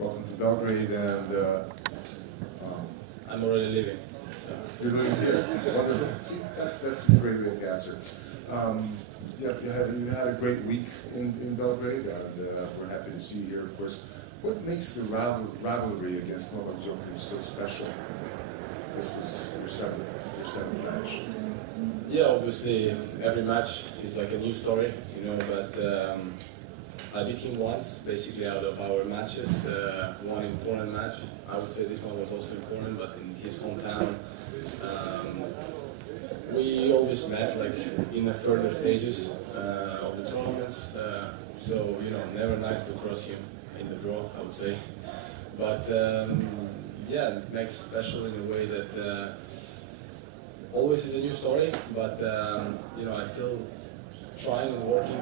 welcome to Belgrade, and I'm already leaving. So. You're living here. Wonderful. See, that's a great way to answer. You had a great week in Belgrade, and we're happy to see you here, of course. What makes the rivalry against Novak Djokovic so special? This was your seventh match. Yeah, obviously every match is like a new story, you know, but I beat him once, basically out of our matches, one important match. I would say this one was also important, but in his hometown. We always met like in the further stages of the tournaments, so you know, never nice to cross him in the draw, I would say. But yeah, it makes special in a way that always is a new story. But you know, I still trying and working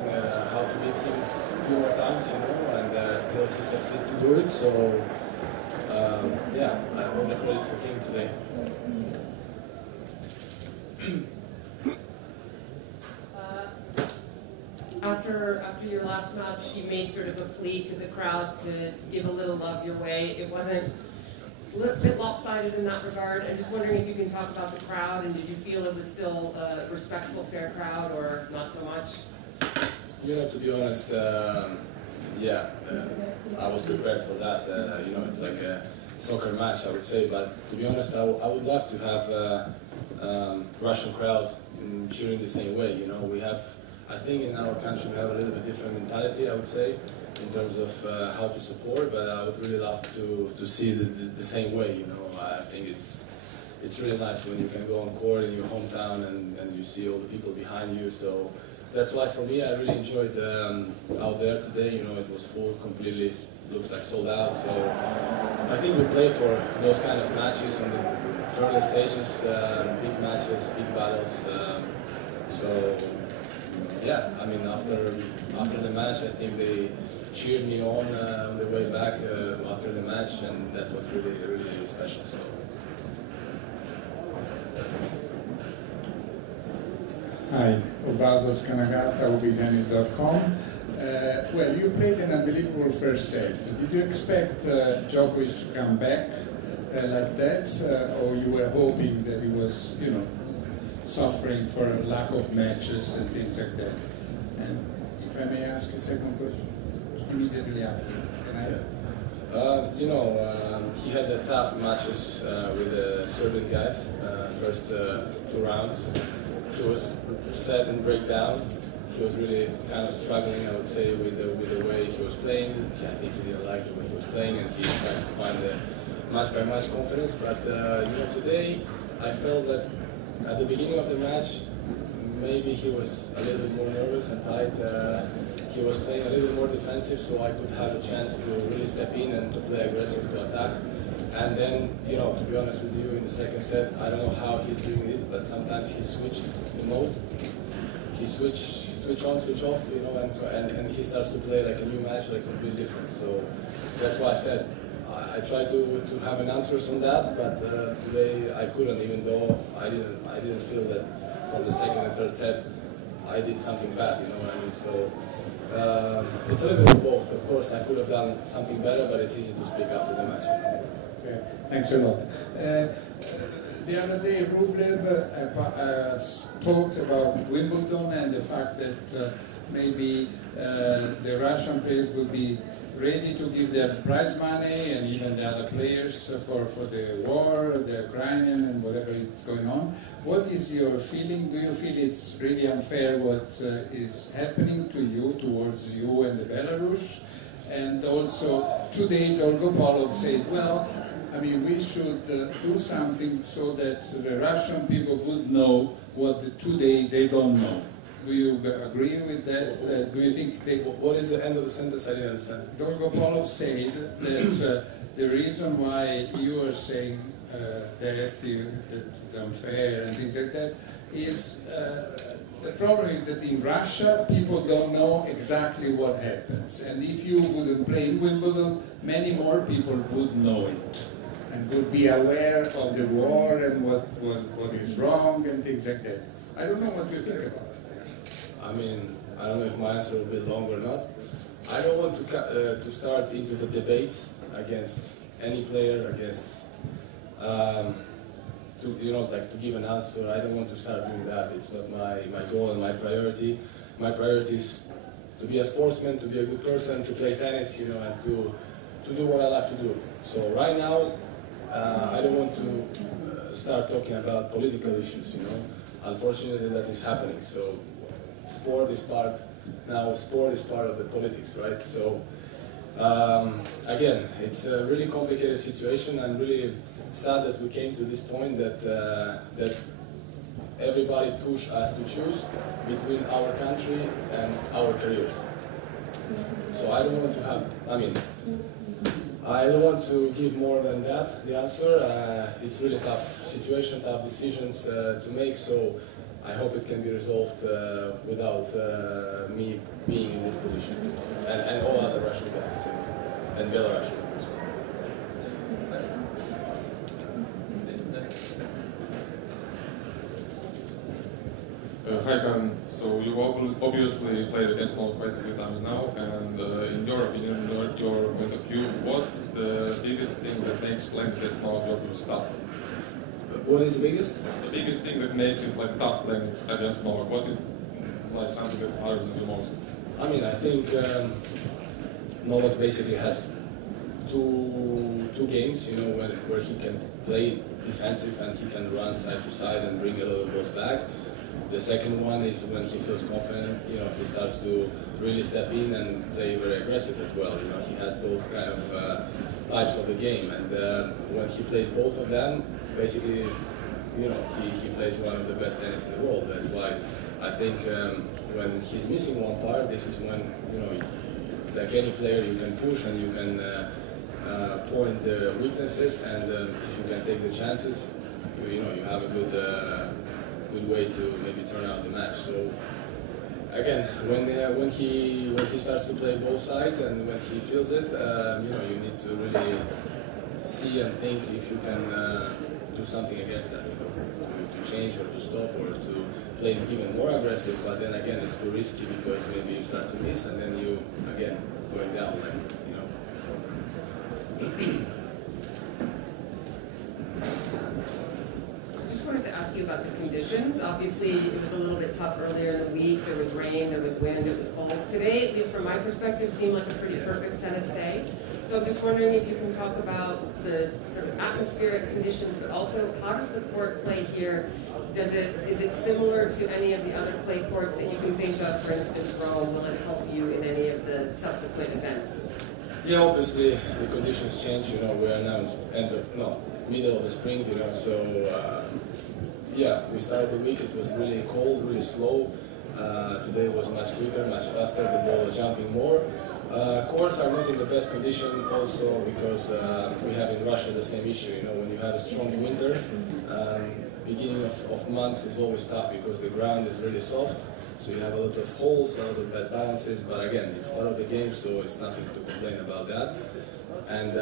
how to beat him a few more times, you know, and still he succeeded to do it. So yeah, all the credits to him today. After your last match, you made sort of a plea to the crowd to give a little love your way. It wasn't a little bit lopsided in that regard. I'm just wondering if you can talk about the crowd, and did you feel it was still a respectful, fair crowd, or not so much? You know, to be honest, yeah, I was prepared for that. You know, it's like a soccer match, I would say. But to be honest, I would love to have Russian crowd cheering the same way. You know, we have. I think in our country we have a little bit different mentality, I would say, in terms of how to support, but I would really love to see the same way, you know. I think it's really nice when you can go on court in your hometown and you see all the people behind you, so that's why for me I really enjoyed out there today, you know, it was full, completely, looks like sold out, so I think we play for those kind of matches on the further stages, big matches, big battles, so yeah, I mean, after the match, I think they cheered me on the way back after the match, and that was really, really special. So. Hi, Ubaldo Scanagata, ubitennis.com. Well, you played an unbelievable first set. Did you expect Djokovic to come back like that, or you were hoping that he was, you know, suffering for a lack of matches and things like that? And if I may ask a second question, immediately after. You know, he had tough matches with the Serbian guys, first 2 rounds. He was set and break down. He was really kind of struggling, I would say, with the way he was playing. I think he didn't like the way he was playing, and he tried to find the match-by-match confidence. But you know, today I felt that at the beginning of the match, maybe he was a little bit more nervous and tight. He was playing a little bit more defensive, so I could have a chance to really step in and to play aggressive, to attack. And then, you know, to be honest with you, in the second set, I don't know how he's doing it, but sometimes he switched the mode. He switch on, switch off, you know, and he starts to play like a new match, like completely different. So that's why I said, I tried to have an answers on that, but today I couldn't, even though I didn't feel that from the second and third set I did something bad, you know what I mean? So it's a little bit of both. Of course, I could have done something better, but it's easy to speak after the match. Okay, thanks a lot. The other day, Rublev talked about Wimbledon and the fact that maybe the Russian players would be ready to give their prize money, and even the other players for the war, the Ukrainian and whatever is going on. What is your feeling? Do you feel it's really unfair what is happening to you, towards you and the Belarus? And also, today Dolgopolov said, well, I mean, we should do something so that the Russian people would know what today they don't know. Do you agree with that? Do you think they... What is the end of the sentence? I didn't understand. Dolgopolov said that the reason why you are saying that it's unfair and things like that is the problem is that in Russia people don't know exactly what happens, and if you wouldn't play in Wimbledon, many more people would know it and would be aware of the war and what is wrong and things like that. I don't know what you think about it. I mean, I don't know if my answer will be long or not. I don't want to start into the debates against any player, against to give an answer. I don't want to start doing that. It's not my goal and my priority. My priority is to be a sportsman, to be a good person, to play tennis, and to do what I love to do. So right now, I don't want to start talking about political issues. Unfortunately, that is happening. So sport is part of the politics, right? So again, it's a really complicated situation. I'm really sad that we came to this point that everybody pushed us to choose between our country and our careers. So I don't want to have, I don't want to give more than that, the answer. It's really tough situation, tough decisions to make, so I hope it can be resolved without me being in this position. And all other Russian guys too, and Belarusian guys. Hi Karen, so you obviously played against Novak quite a few times now, and in your opinion, your point of view, what is the biggest thing that makes playing against Novak tough? What is the biggest? The biggest thing that makes it tough playing against Novak. What is something that bothers you most? I think Novak basically has two games, where he can play defensive and he can run side to side and bring a lot of balls back. The second one is when he feels confident, he starts to really step in and play very aggressive as well. He has both kind of types of the game, and when he plays both of them, basically, he plays one of the best tennis in the world. That's why I think when he's missing one part, this is when, like any player, you can push and you can point the weaknesses, and if you can take the chances, you have a good way to maybe turn out the match. So again, when he starts to play both sides and when he feels it, you need to really see and think if you can do something against that, to change or to stop or to play even more aggressive. But then again, it's too risky because maybe you start to miss and then you again going down, About the conditions. Obviously, it was a little bit tough earlier in the week. There was rain, there was wind, it was cold. Today, at least from my perspective, seemed like a pretty perfect tennis day. So I'm just wondering if you can talk about the sort of atmospheric conditions, but also how does the court play here? Is it similar to any of the other clay courts that you can think of, for instance, Rome? Will it help you in any of the subsequent events? Yeah, obviously the conditions change. We are now in middle of the spring. Yeah, we started the week, it was really cold, really slow. Today was much quicker, much faster, the ball was jumping more. Courts are not in the best condition also because we have in Russia the same issue. When you have a strong winter, beginning of months is always tough because the ground is really soft. So you have a lot of holes, a lot of bad bounces, but again, it's part of the game, so it's nothing to complain about that. And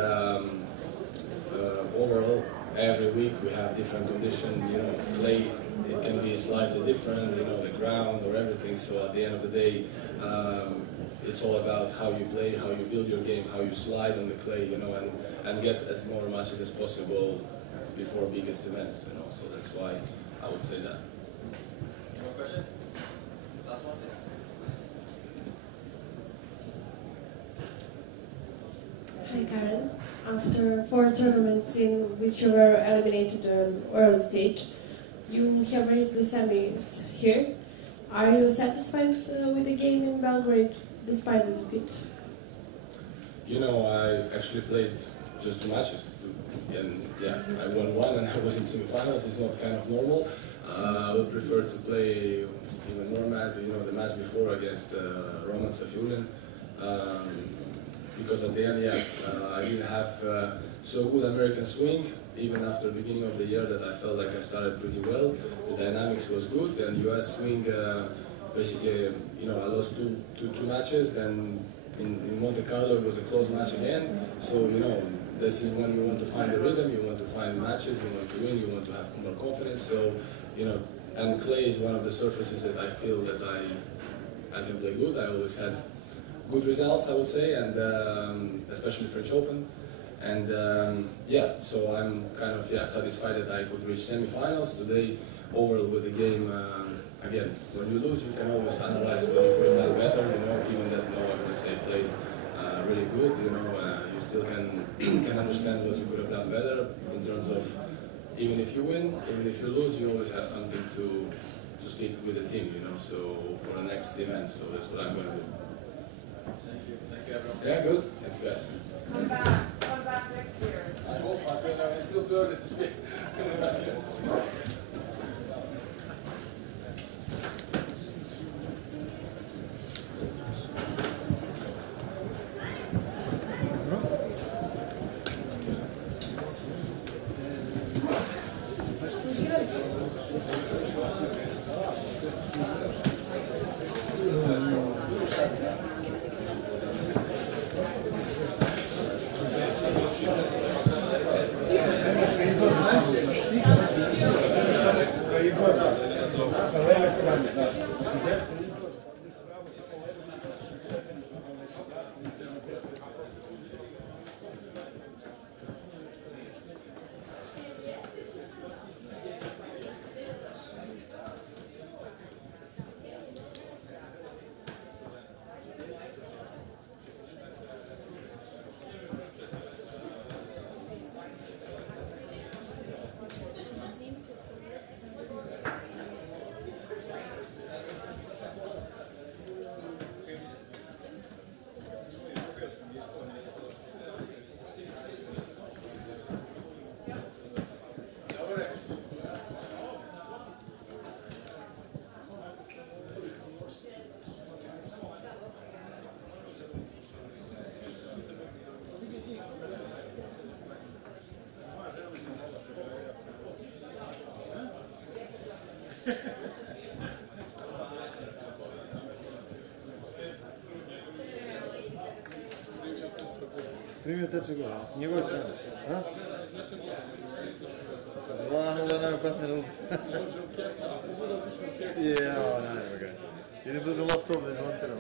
overall, every week we have different conditions, clay, it can be slightly different, the ground or everything, so at the end of the day, it's all about how you play, how you build your game, how you slide on the clay, and get as more matches as possible before biggest events, so that's why I would say that. Any more questions? Last one, please. Hi Karen. After 4 tournaments in which you were eliminated on early stage, you have reached the semis here. Are you satisfied with the game in Belgrade despite the defeat? I actually played just 2 matches, and yeah, I won 1 and I was in semifinals. It's not kind of normal. I would prefer to play even more match, the match before against Roman Safiullin. Because at the end, I didn't have so good American swing, even after the beginning of the year that I felt like I started pretty well. The dynamics was good, and US swing, basically, I lost two matches, then in Monte Carlo it was a close match again. So, this is when you want to find the rhythm, you want to find matches, you want to win, you want to have more confidence. So, and clay is one of the surfaces that I feel that I can play good. I always had good results, I would say, and especially French Open. And yeah, so I'm kind of satisfied that I could reach semifinals today. Overall with the game, again, when you lose, you can always analyze what you could have done better. You know, even that Novak, let's say, played really good. You know, you still can understand what you could have done better in terms of even if you win, even if you lose, you always have something to speak with the team. You know, so for the next event, so that's what I'm going to do. Thank you everyone. Yeah, good. Thank you guys. Come back next year. I hope. It's still too early to speak. Primite čega? S njegove strane? A? 2-0 nema pas minuta. Jao, najma ga. Idem da za laptop da izmontiram.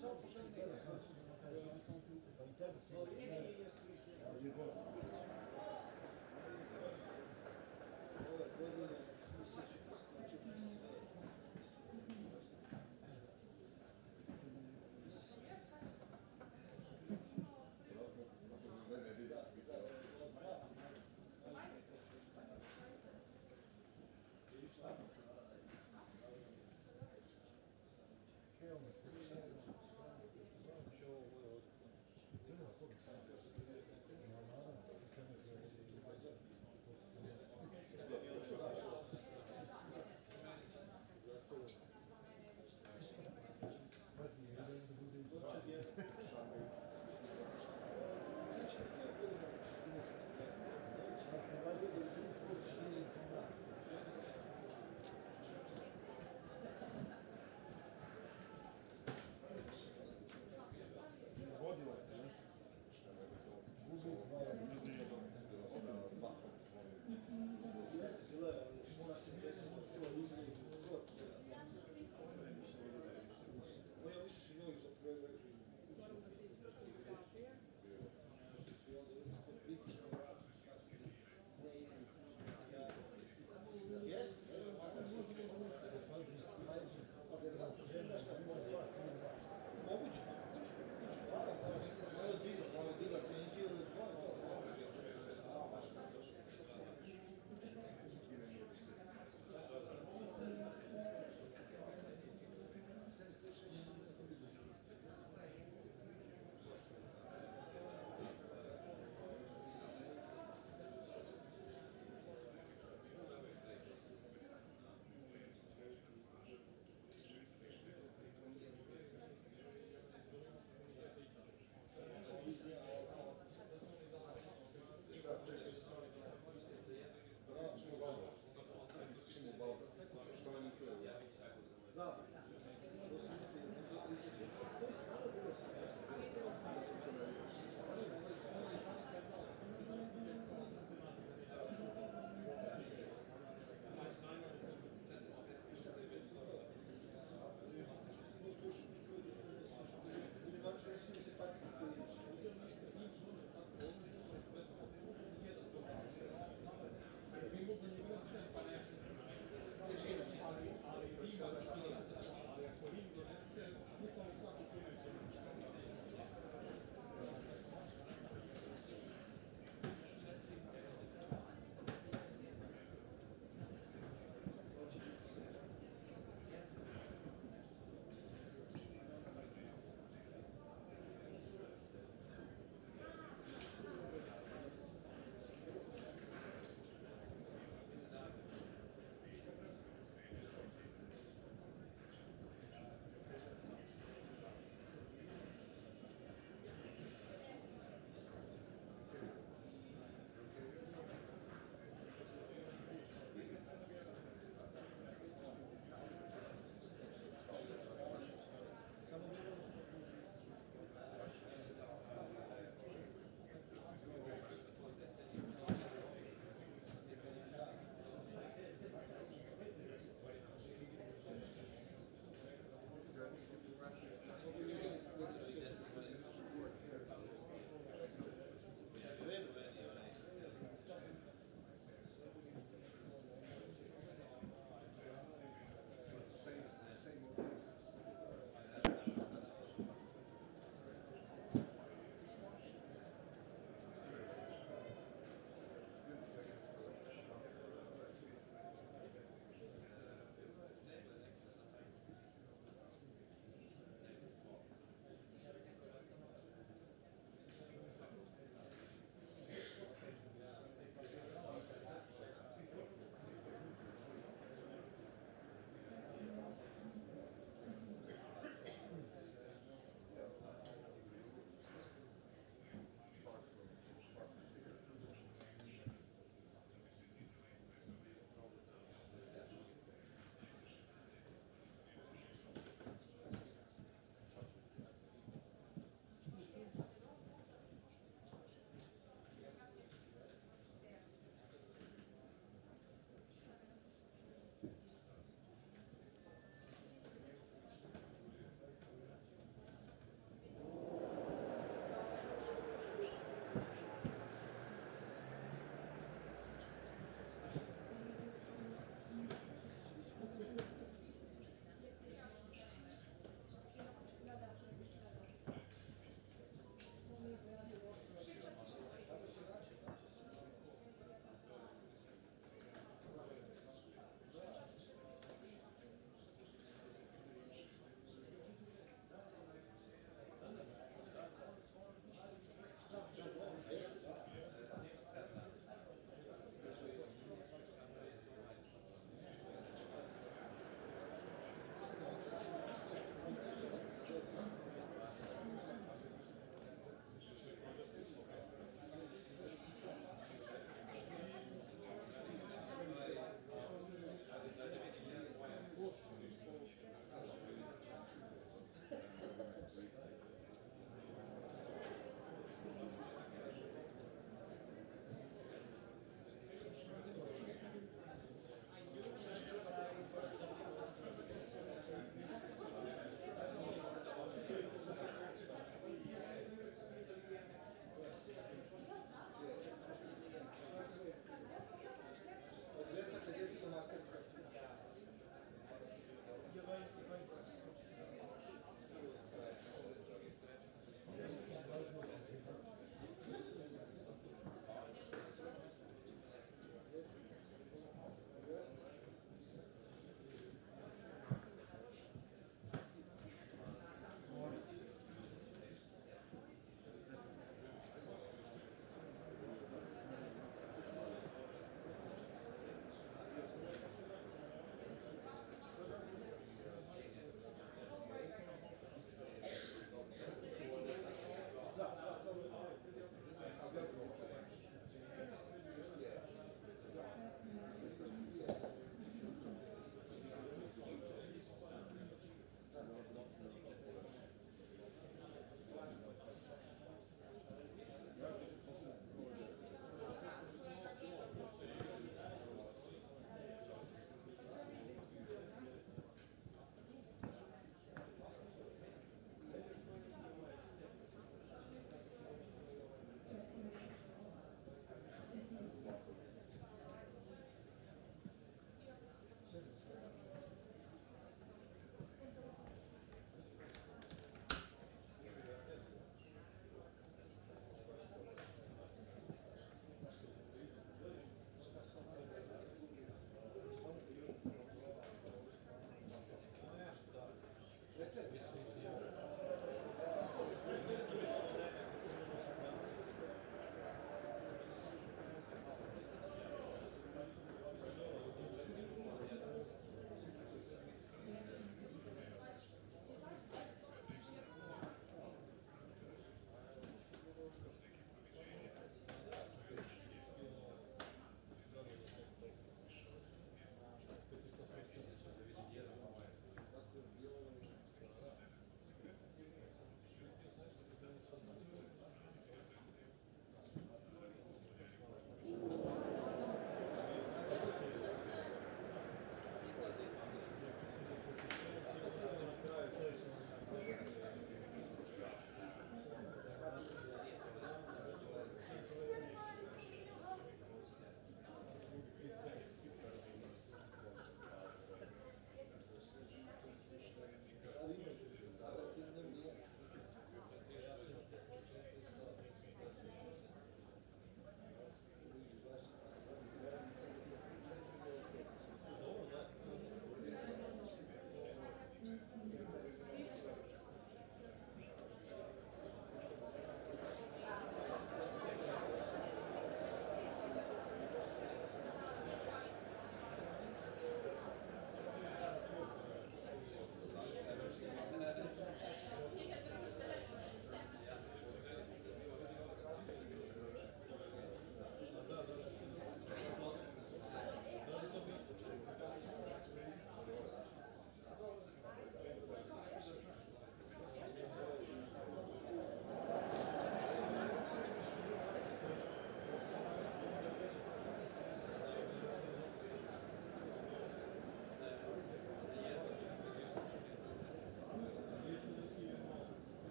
Bilo se na lahom,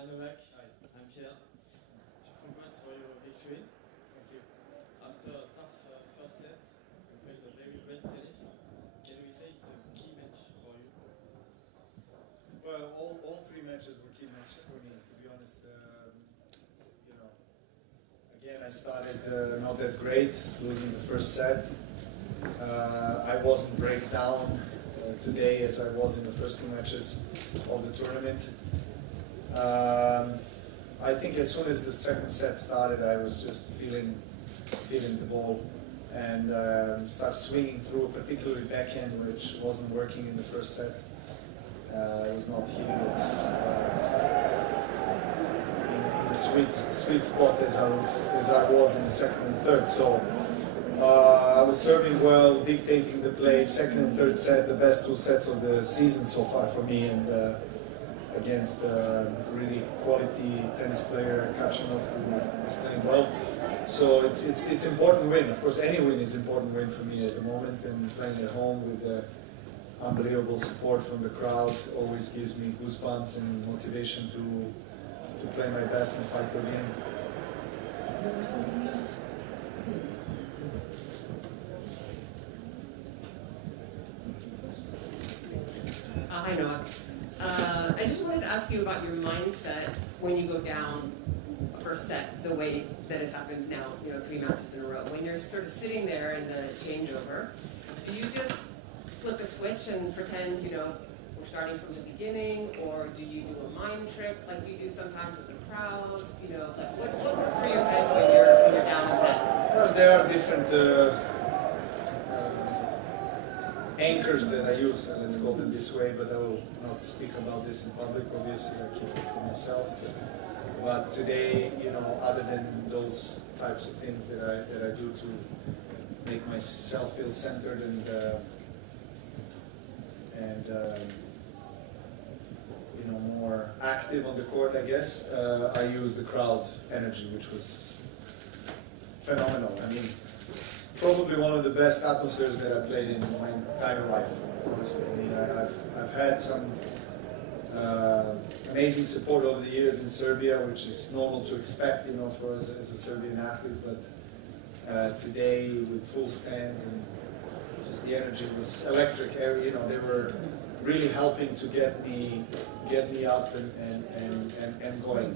Hi Novak, I'm Pierre. Congrats for your victory. Thank you. After a tough first set, you played a very great tennis. Can we say it's a key match for you? Well, all three matches were key matches for me, to be honest. You know, again, I started not that great, losing the first set. I wasn't break down today as I was in the first two matches of the tournament. I think as soon as the second set started, I was just feeling the ball and started swinging through, particularly backhand, which wasn't working in the first set. It was not hitting it in the sweet spot as I was in the second and third. So I was serving well, dictating the play. Second and third set, the best two sets of the season so far for me, and against a really quality tennis player, Kachanov, who is playing well. So it's important win. Of course, any win is important win for me at the moment, and playing at home with unbelievable support from the crowd always gives me goosebumps and motivation to play my best and fight till the end. Hi, Noah. I just wanted to ask you about your mindset when you go down a first set, the way that it's happened now, 3 matches in a row. When you're sort of sitting there in the changeover, do you just flip a switch and pretend, we're starting from the beginning, or do you do a mind trick like you do sometimes with the crowd? What goes through your head when you're down a set? Well, there are different anchors that I use, let's call them this way, but I will not speak about this in public, obviously. I keep it for myself. But today, other than those types of things that I do to make myself feel centered and more active on the court, I guess, I use the crowd energy, which was phenomenal. I mean, probably one of the best atmospheres that I played in my entire life. Honestly, I mean, I've had some amazing support over the years in Serbia, which is normal to expect, you know, for as a Serbian athlete. But today, with full stands and just the energy was electric. You know, they were really helping to get me up and going.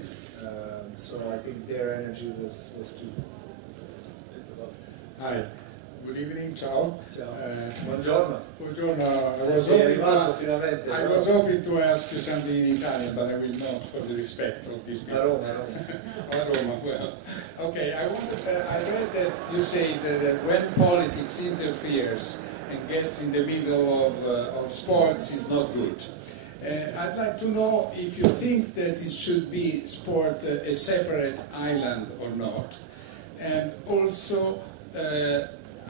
So I think their energy was key. Hi. Good evening, ciao. Buongiorno. Buongiorno. I was hoping to ask you something in Italian, but I will not for the respect of these people. A Roma. A Roma, well. Okay, I read that you say that when politics interferes and gets in the middle of sports is not good. I'd like to know if you think that it should be sport a separate island or not. And also,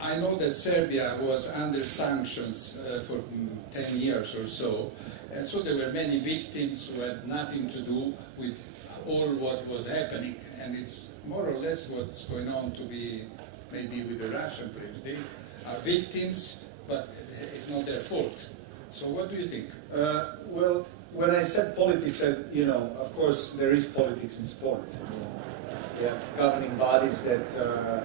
I know that Serbia was under sanctions for 10 years or so, and so there were many victims who had nothing to do with all what was happening. And it's more or less what's going on to be maybe with the Russian players. They are victims, but it's not their fault. So what do you think? Well, when I said politics, you know, of course there is politics in sport. We have governing bodies that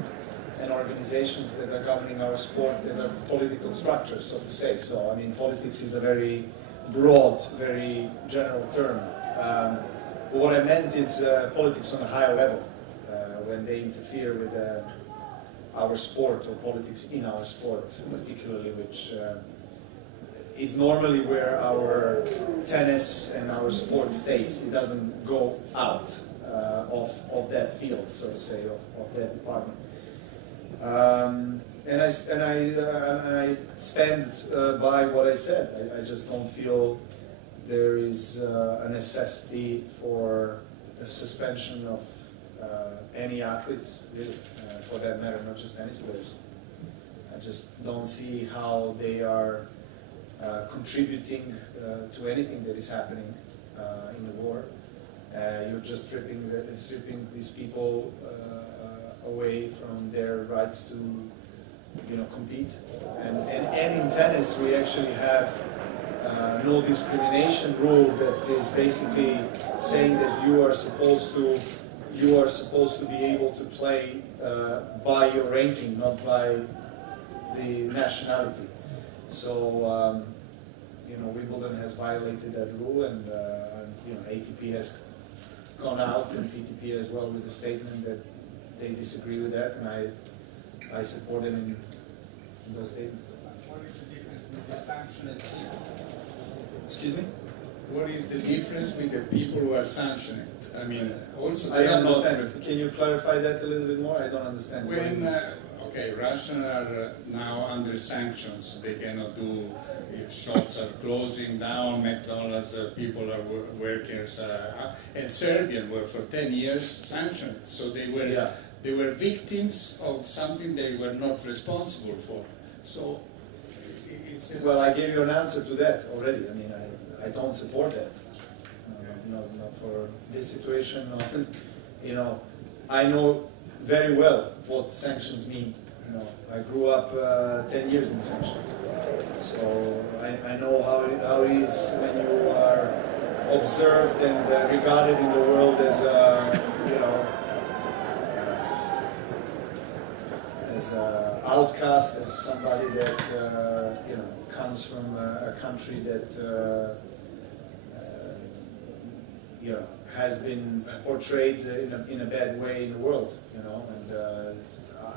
and organizations that are governing our sport that are political structures, so to say. So, I mean, politics is a very broad, very general term. What I meant is politics on a higher level, when they interfere with our sport or politics in our sport, particularly, which is normally where our tennis and our sport stays. It doesn't go out of that field, so to say, of that department. And I stand by what I said. I just don't feel there is a necessity for the suspension of any athletes, really, for that matter, not just tennis players. I just don't see how they are contributing to anything that is happening in the war. You're just stripping these people away from their rights to, you know, compete. And in tennis, we actually have no discrimination rule that is basically saying that you are supposed to be able to play by your ranking, not by the nationality. So, you know, Wimbledon has violated that rule, and you know, ATP has gone out, and PTP as well, with a statement that they disagree with that, and I support them in those statements. What is the difference with the sanctioned people? Excuse me? What is the difference with the people who are sanctioned? I mean, also... I don't understand. Can you clarify that a little bit more? I don't understand. When, okay, Russians are now under sanctions. They cannot do, if shops are closing down, McDonald's, people are workers, and Serbians were for 10 years sanctioned. So they were... Yeah. They were victims of something they were not responsible for. So, it's... Well, I gave you an answer to that already. I mean, I don't support that. No, for this situation, no. You know, I know very well what sanctions mean. You know, I grew up 10 years in sanctions. So, I know how it is when you are observed and regarded in the world as, you know, as an outcast, as somebody that you know, comes from a country that you know, has been portrayed in a bad way in the world. You know, and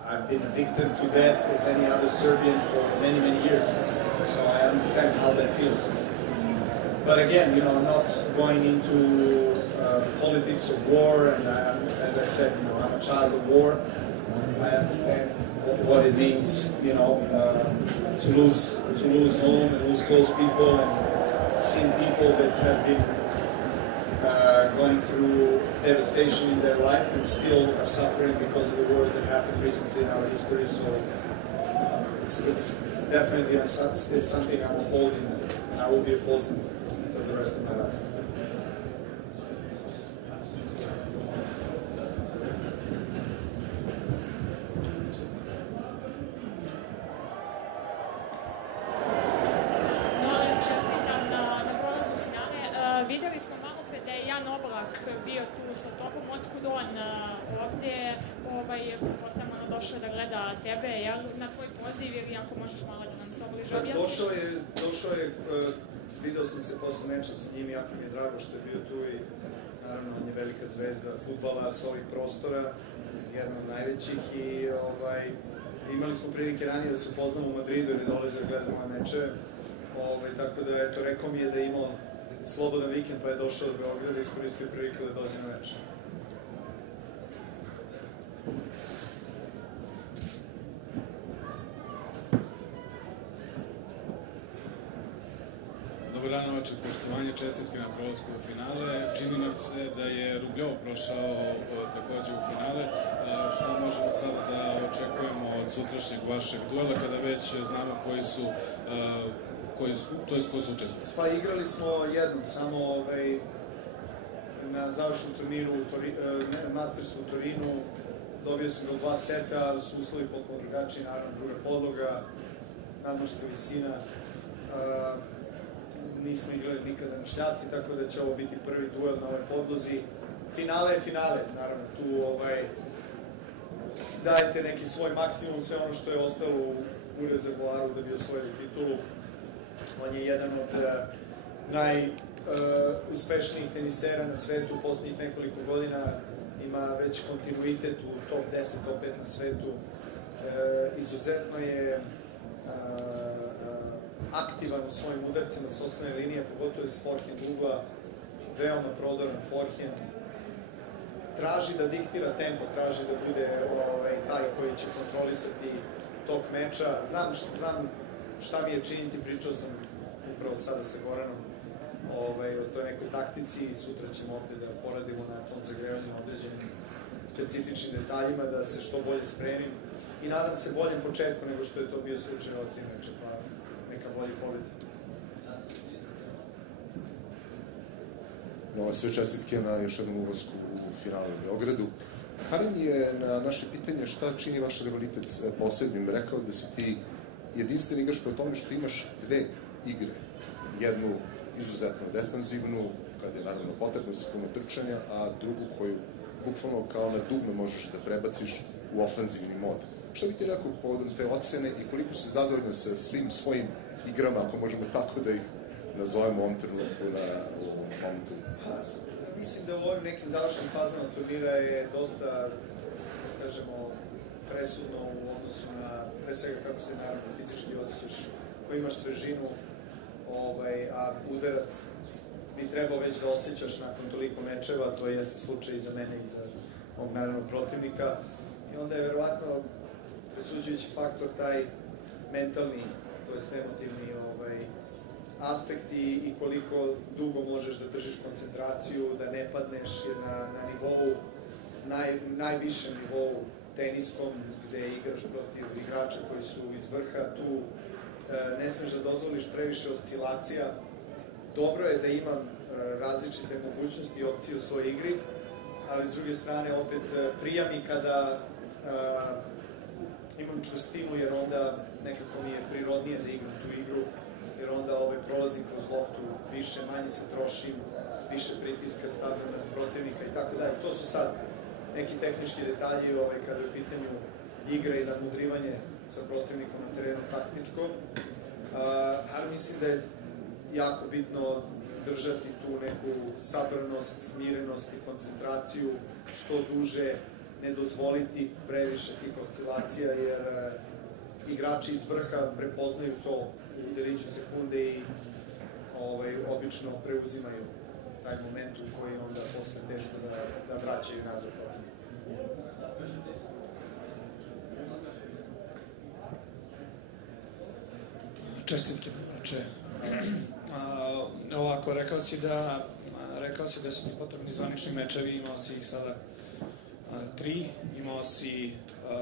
I've been a victim to that as any other Serbian for many, many years. So I understand how that feels. But again, you know, I'm not going into politics of war, and as I said, you know, I'm a child of war. I understand what it means, you know, to lose home and lose close people, and seen people that have been going through devastation in their life and still are suffering because of the wars that happened recently in our history. So it's definitely it's something I'm opposing, and I will be opposing for the rest of my life. je posle došao da gleda tebe, je li na tvoj poziv ili ako možeš malo da nam to bliže objasniš? Došao je, video sam se posle meča sa njim, jako mi je drago što je bio tu i naravno on je velika zvezda fudbala sa ovih prostora, jedna od najvećih i imali smo prilike ranije da se upoznamo u Madridu ili dolaze da gledamo meče, tako da eto, rekao mi je da je imao slobodan vikend pa je došao do Beograda i iskoristio priliku da dođe na meč. Dobar dan, novačak, poštovanje, čestitke na prolasku u finale. Čini nam se da je Rubljov prošao takođe u finale. Što možemo sad da očekujemo od sutrašnjeg vašeg duela, kada već znamo koji su, to je ko su učesnici? Pa igrali smo jednom, samo na završnom turniru Mastersu u Torinu. Dobio sam ga 2 seta, ali su uslovi potpuno drugačiji, naravno druga podloga, nadmorska visina. Nismo igrali nikada na šljaci, tako da će ovo biti prvi duel na ovoj podlozi. Finale je finale, naravno, tu dajete neki svoj maksimum, sve ono što je ostalo u rezervoaru da bi osvojili titulu. On je jedan od najuspešnijih tenisera na svetu u poslednjih nekoliko godina, ima već kontinuitet u top 10, top 5 na svetu. Izuzetno je aktivan u svojim udarcima s osnovne linije, pogotovo iz forehand ugla, veoma prodoran forehand. Traži da diktira tempo, traži da bude taj koji će kontrolisati tok meča. Znam šta mi je činiti, pričao sam upravo sada sa Goranom o toj nekoj taktici i sutra ćemo opet da poradimo na tom zagrevanju određenim specifičnim detaljima, da se što bolje spremim i nadam se boljem početku nego što je to bio slučaj od 3 meča, pa neka bolji pobjeda. Sve čestitke na još jednom ulazku u finalu u Beogradu. Karin je na naše pitanje šta čini vaš rivalitet posebnim rekao da si ti jedinstven igrač po tome što imaš 2 igre. Jednu izuzetno defanzivnu, kada je naravno potrebno sa puno trčanja, a drugu koju bukvalno kao na dugme možeš da prebaciš u ofanzivni mod. Šta bi ti rekao povodom te ocene i koliko si zadovoljan sa svim svojim igrama, ako možemo tako da ih nazovemo u ovom trenutku na ovom momentu? Mislim da u ovim nekim završnim fazama turnira je dosta, da kažemo, presudno u odnosu na, pre svega kako se naravno fizički osjećaš, ko imaš svežinu, a udarac bi trebao već da osjećaš nakon toliko mečeva, to jeste slučaj i za mene i za mog naravno protivnika. I onda je verovatno presuđujući faktor taj mentalni, to jest emotivni aspekt i koliko dugo možeš da držiš koncentraciju, da ne padneš na nivou, najvišem nivou teniskom, gde igraš protiv igrača koji su iz vrha, tu ne smeš da dozvoliš previše oscilacija. Dobro je da imam različite mogućnosti i opcije u svojoj igri, ali s druge strane opet prija mi kada imam čvrstinu, jer onda nekako mi je prirodnije da igram tu igru, jer onda prolazim kroz loptu, više, manje se trošim, više pritiska stavljam na protivnika i tako dalje. To su sad neki tehnički detalji kada je u pitanju igra i nadmudrivanje sa protivnikom na terenu taktičko, ali mislim da je jako bitno držati tu neku sabranost, smirenost i koncentraciju što duže, ne dozvoliti previše tih oscilacija, jer igrači iz vrha prepoznaju to u deliću sekunde i obično preuzimaju taj moment u koji onda posle teško da vraćaju nazad. Čestitke, znači, ovako, rekao si da su ti potrebni zvanični mečevi, imao si ih sada 3, imao si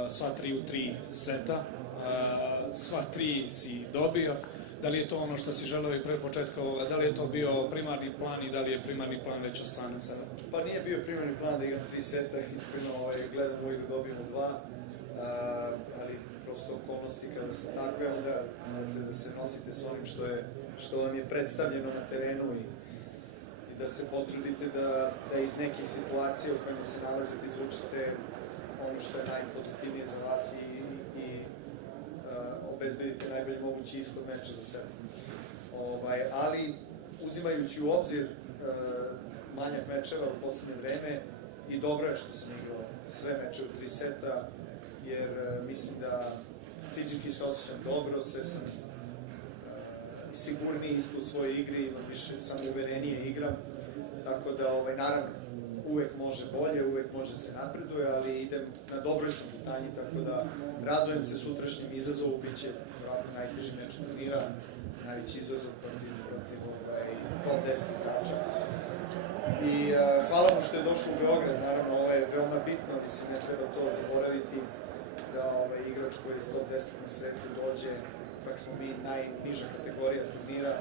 sva 3 u 3 seta, sva 3 si dobio. Da li je to ono što si želeo i pre početka ovoga, da li je to bio primarni plan i da li je primarni plan već ostvaren sada? Pa nije bio primarni plan da igram 3 seta, iskreno gledam u igru dobijemo 2, ali prosto okolnosti kada se takve, onda morate da se nosite s onim što vam je predstavljeno na terenu i da se potrudite da iz nekih situacija u kojima se nalazite izvučete što je najpozitivnije za vas i obezbedite najbolji mogući ishod meča za sebe. Ali, uzimajući u obzir manjak mečeva u poslednje vreme, i dobro je što sam igrao sve meče u 3 seta, jer mislim da fizički se osjećam dobro, sve sam sigurniji isto u svojoj igri, imam više samouverenije igram, tako da, naravno, uvek može bolje, uvek može se napreduje, ali idem na dobroj sam putanji, tako da radujem se sutrašnjem izazovu, bit će vjerojatno najteži meč turnira, najveći izazov protiv top 10 igrača. I hvala mu što je došao u Beograd, naravno ovo je veoma bitno, mislim ne treba to zaboraviti, da igrač koji je 110 na svetu dođe, ipak smo mi najniža kategorija turnira,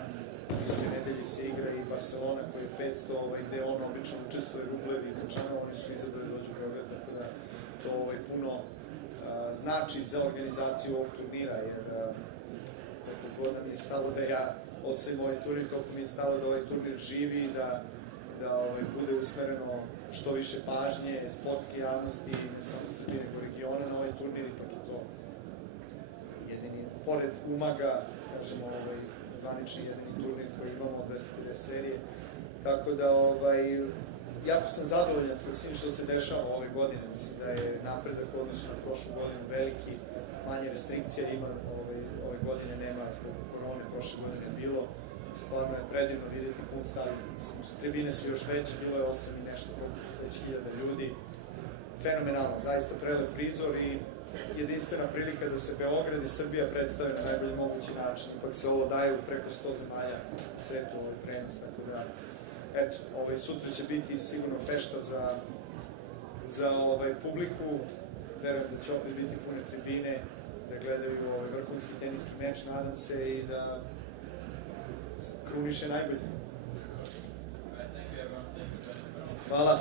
u istoj nedelji se igra i Barcelona koji je 500, gde on obično učestvuje rublevi i Kačano, oni su izabrali dođu u Beograd, tako da to puno znači za organizaciju ovog turnira, jer koliko god nam je stalo da ja osvojim ovaj turnir, koliko mi je stalo da ovaj turnir živi, da bude usmereno što više pažnje, sportske javnosti, ne samo Srbije, nego regiona na ovaj turnir, ipak je to jedini, pored Umaga, kažemo, zvanični jedini turnir koji imamo od 250 serije. Tako da, jako sam zadovoljan sa svim što se dešava ove godine. Mislim da je napredak u odnosu na prošlu godinu veliki, manje restrikcija ima, ove godine nema zbog korone, prošle godine je bilo. Stvarno je predivno vidjeti pun stadion. Tribine su još veće, bilo je 8 i nešto, već 1000 ljudi. Fenomenalno, zaista prelep prizor i jedinstvena prilika da se Beograd i Srbija predstave na najbolji mogući način. Ipak se ovo daje u preko 100 zemalja svetu, ovaj prenos, tako da, eto, sutra će biti sigurno fešta za publiku. Verujem da će opet biti pune tribine, da gledaju vrhunski teniski meč, nadam se, i da kruniše najbolje. Hvala.